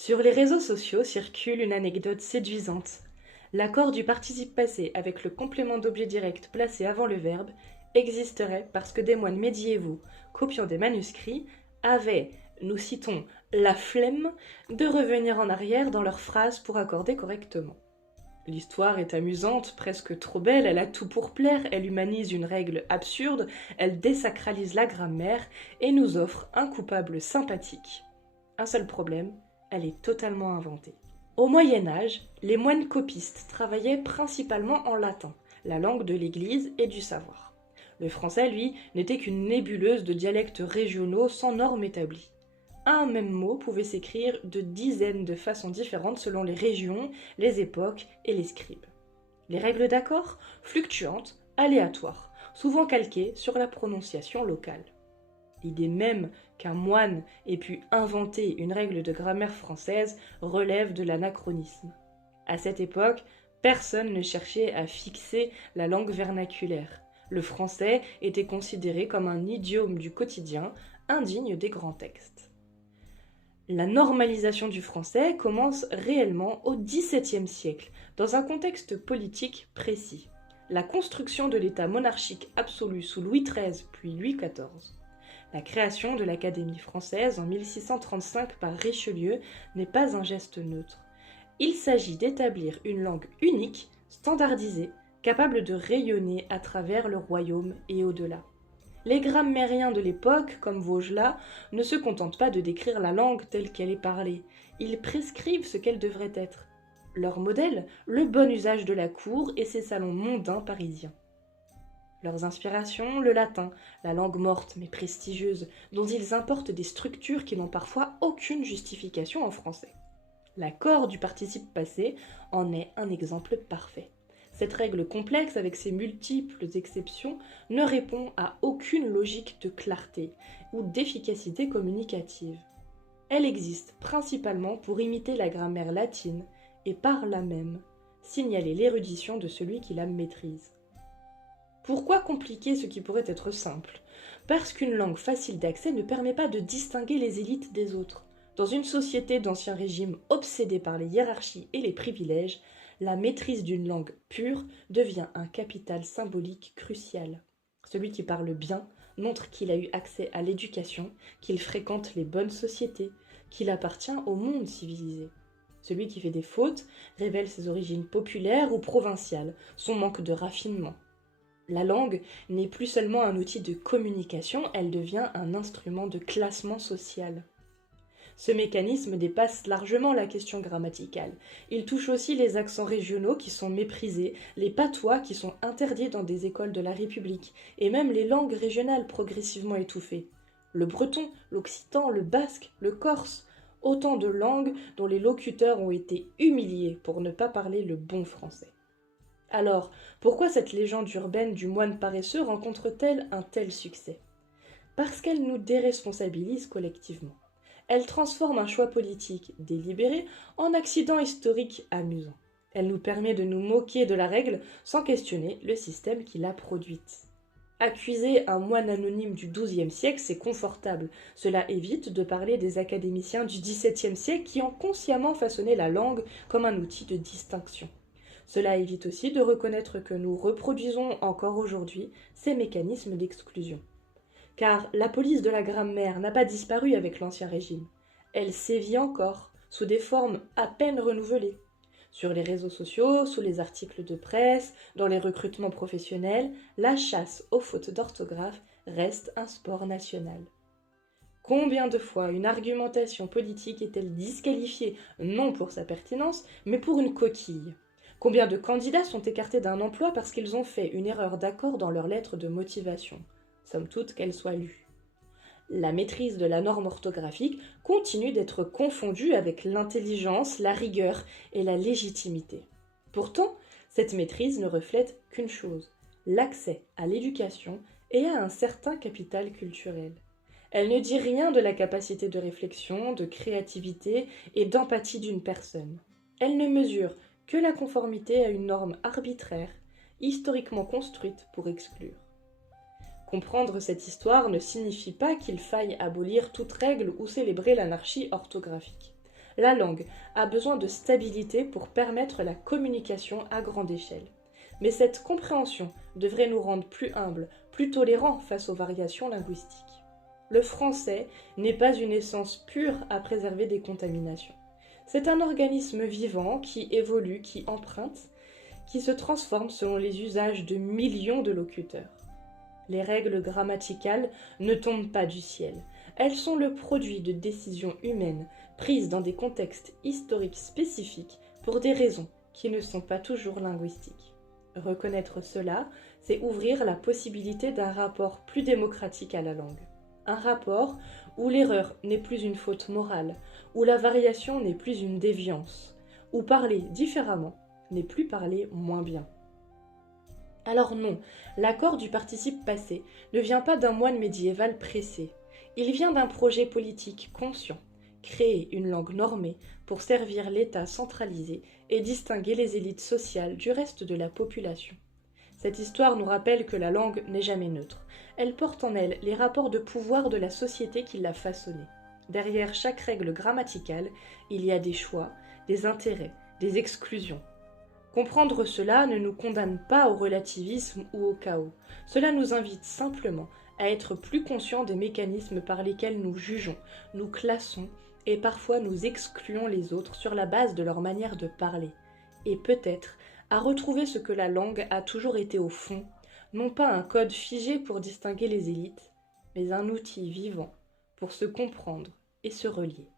Sur les réseaux sociaux circule une anecdote séduisante. L'accord du participe passé avec le complément d'objet direct placé avant le verbe existerait parce que des moines médiévaux, copiant des manuscrits, avaient, nous citons, la flemme de revenir en arrière dans leurs phrases pour accorder correctement. L'histoire est amusante, presque trop belle, elle a tout pour plaire, elle humanise une règle absurde, elle désacralise la grammaire et nous offre un coupable sympathique. Un seul problème, elle est totalement inventée. Au Moyen Âge, les moines copistes travaillaient principalement en latin, la langue de l'Église et du savoir. Le français, lui, n'était qu'une nébuleuse de dialectes régionaux sans normes établies. Un même mot pouvait s'écrire de dizaines de façons différentes selon les régions, les époques et les scribes. Les règles d'accord, fluctuantes, aléatoires, souvent calquées sur la prononciation locale. L'idée même qu'un moine ait pu inventer une règle de grammaire française relève de l'anachronisme. À cette époque, personne ne cherchait à fixer la langue vernaculaire. Le français était considéré comme un idiome du quotidien, indigne des grands textes. La normalisation du français commence réellement au XVIIe siècle, dans un contexte politique précis. La construction de l'État monarchique absolu sous Louis XIII puis Louis XIV. La création de l'Académie française en 1635 par Richelieu n'est pas un geste neutre. Il s'agit d'établir une langue unique, standardisée, capable de rayonner à travers le royaume et au-delà. Les grammairiens de l'époque, comme Vaugelas, ne se contentent pas de décrire la langue telle qu'elle est parlée, ils prescrivent ce qu'elle devrait être. Leur modèle, le bon usage de la cour et ses salons mondains parisiens. Leurs inspirations, le latin, la langue morte mais prestigieuse, dont ils importent des structures qui n'ont parfois aucune justification en français. L'accord du participe passé en est un exemple parfait. Cette règle complexe, avec ses multiples exceptions, ne répond à aucune logique de clarté ou d'efficacité communicative. Elle existe principalement pour imiter la grammaire latine et par là même signaler l'érudition de celui qui la maîtrise. Pourquoi compliquer ce qui pourrait être simple? Parce qu'une langue facile d'accès ne permet pas de distinguer les élites des autres. Dans une société d'ancien régime obsédée par les hiérarchies et les privilèges, la maîtrise d'une langue pure devient un capital symbolique crucial. Celui qui parle bien montre qu'il a eu accès à l'éducation, qu'il fréquente les bonnes sociétés, qu'il appartient au monde civilisé. Celui qui fait des fautes révèle ses origines populaires ou provinciales, son manque de raffinement. La langue n'est plus seulement un outil de communication, elle devient un instrument de classement social. Ce mécanisme dépasse largement la question grammaticale. Il touche aussi les accents régionaux qui sont méprisés, les patois qui sont interdits dans des écoles de la République, et même les langues régionales progressivement étouffées. Le breton, l'occitan, le basque, le corse, autant de langues dont les locuteurs ont été humiliés pour ne pas parler le bon français. Alors, pourquoi cette légende urbaine du moine paresseux rencontre-t-elle un tel succès? Parce qu'elle nous déresponsabilise collectivement. Elle transforme un choix politique délibéré en accident historique amusant. Elle nous permet de nous moquer de la règle sans questionner le système qui l'a produite. Accuser un moine anonyme du XIIe siècle, c'est confortable. Cela évite de parler des académiciens du XVIIe siècle qui ont consciemment façonné la langue comme un outil de distinction. Cela évite aussi de reconnaître que nous reproduisons encore aujourd'hui ces mécanismes d'exclusion. Car la police de la grammaire n'a pas disparu avec l'Ancien Régime. Elle sévit encore, sous des formes à peine renouvelées. Sur les réseaux sociaux, sous les articles de presse, dans les recrutements professionnels, la chasse aux fautes d'orthographe reste un sport national. Combien de fois une argumentation politique est-elle disqualifiée, non pour sa pertinence, mais pour une coquille? Combien de candidats sont écartés d'un emploi parce qu'ils ont fait une erreur d'accord dans leur lettre de motivation? Somme toute qu'elle soit lue. La maîtrise de la norme orthographique continue d'être confondue avec l'intelligence, la rigueur et la légitimité. Pourtant, cette maîtrise ne reflète qu'une chose, l'accès à l'éducation et à un certain capital culturel. Elle ne dit rien de la capacité de réflexion, de créativité et d'empathie d'une personne. Elle ne mesure que la conformité à une norme arbitraire, historiquement construite pour exclure. Comprendre cette histoire ne signifie pas qu'il faille abolir toute règle ou célébrer l'anarchie orthographique. La langue a besoin de stabilité pour permettre la communication à grande échelle. Mais cette compréhension devrait nous rendre plus humbles, plus tolérants face aux variations linguistiques. Le français n'est pas une essence pure à préserver des contaminations. C'est un organisme vivant qui évolue, qui emprunte, qui se transforme selon les usages de millions de locuteurs. Les règles grammaticales ne tombent pas du ciel. Elles sont le produit de décisions humaines prises dans des contextes historiques spécifiques pour des raisons qui ne sont pas toujours linguistiques. Reconnaître cela, c'est ouvrir la possibilité d'un rapport plus démocratique à la langue. Un rapport où l'erreur n'est plus une faute morale, où la variation n'est plus une déviance, où parler différemment n'est plus parler moins bien. Alors non, l'accord du participe passé ne vient pas d'un moine médiéval pressé. Il vient d'un projet politique conscient, créer une langue normée pour servir l'État centralisé et distinguer les élites sociales du reste de la population. Cette histoire nous rappelle que la langue n'est jamais neutre. Elle porte en elle les rapports de pouvoir de la société qui l'a façonnée. Derrière chaque règle grammaticale, il y a des choix, des intérêts, des exclusions. Comprendre cela ne nous condamne pas au relativisme ou au chaos. Cela nous invite simplement à être plus conscients des mécanismes par lesquels nous jugeons, nous classons et parfois nous excluons les autres sur la base de leur manière de parler. Et peut-être à retrouver ce que la langue a toujours été au fond, non pas un code figé pour distinguer les élites, mais un outil vivant pour se comprendre et se relier.